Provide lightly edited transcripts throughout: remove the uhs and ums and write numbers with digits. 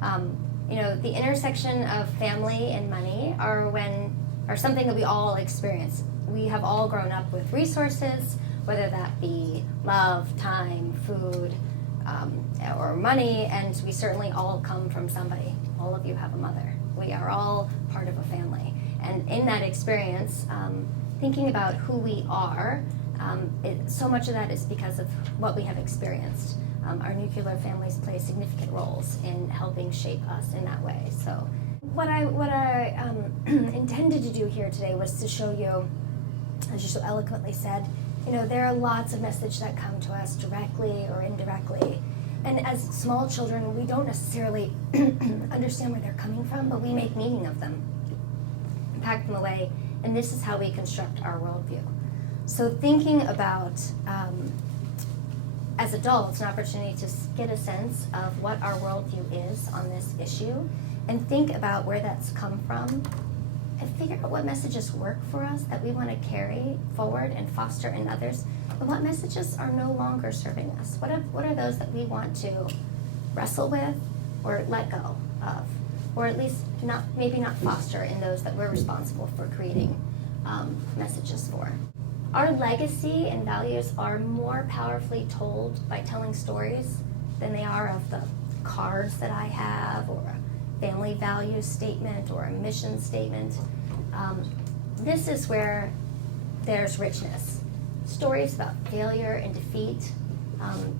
The intersection of family and money are something that we all experience. We have all grown up with resources, whether that be love, time, food, or money, and we certainly all come from somebody. All of you have a mother. We are all part of a family. And in that experience, thinking about who we are, so much of that is because of what we have experienced. Our nuclear families play significant roles in helping shape us in that way. So what I intended to do here today was to show you, as you so eloquently said, there are lots of messages that come to us directly or indirectly. And as small children, we don't necessarily understand where they're coming from, but we make meaning of them, pack them away, and this is how we construct our worldview. So thinking about, as adults, an opportunity to get a sense of what our worldview is on this issue, and think about where that's come from, and figure out what messages work for us that we want to carry forward and foster in others, and what messages are no longer serving us. What are those that we want to wrestle with or let go of, or at least maybe not foster in those that we're responsible for creating messages for. Our legacy and values are more powerfully told by telling stories than they are of the cards that I have, or a family values statement, or a mission statement. This is where there's richness. Stories about failure and defeat,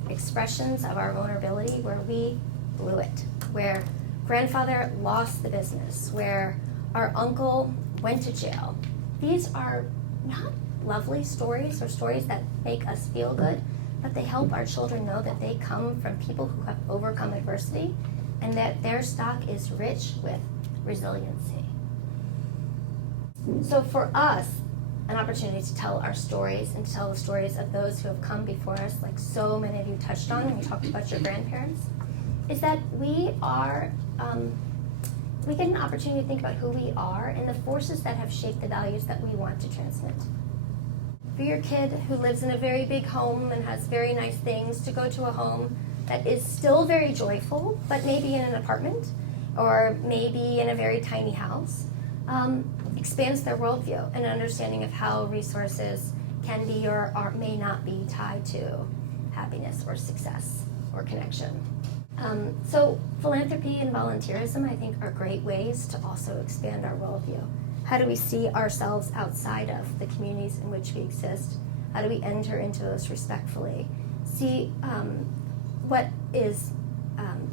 expressions of our vulnerability where we blew it, where grandfather lost the business, where our uncle went to jail. These are not lovely stories or stories that make us feel good, but they help our children know that they come from people who have overcome adversity and that their stock is rich with resiliency. So for us, an opportunity to tell our stories and to tell the stories of those who have come before us, like so many of you touched on when you talked about your grandparents, is that we get an opportunity to think about who we are and the forces that have shaped the values that we want to transmit. For your kid who lives in a very big home and has very nice things, to go to a home that is still very joyful, but maybe in an apartment or maybe in a very tiny house, expands their worldview and understanding of how resources can be or may not be tied to happiness or success or connection. So philanthropy and volunteerism, I think, are great ways to also expand our worldview. How do we see ourselves outside of the communities in which we exist? How do we enter into those respectfully? See what is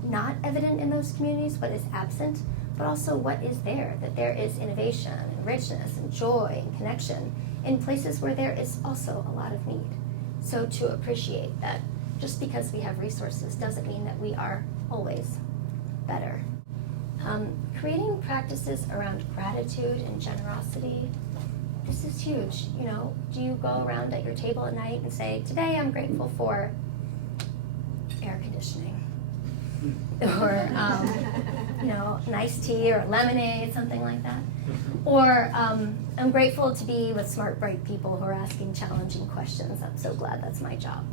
not evident in those communities, what is absent, but also what is there, that there is innovation and richness and joy and connection in places where there is also a lot of need. So to appreciate that just because we have resources doesn't mean that we are always better. Creating practices around gratitude and generosity, this is huge. Do you go around at your table at night and say, today I'm grateful for air conditioning, or nice tea or lemonade, something like that? Or I'm grateful to be with smart, bright people who are asking challenging questions. I'm so glad that's my job.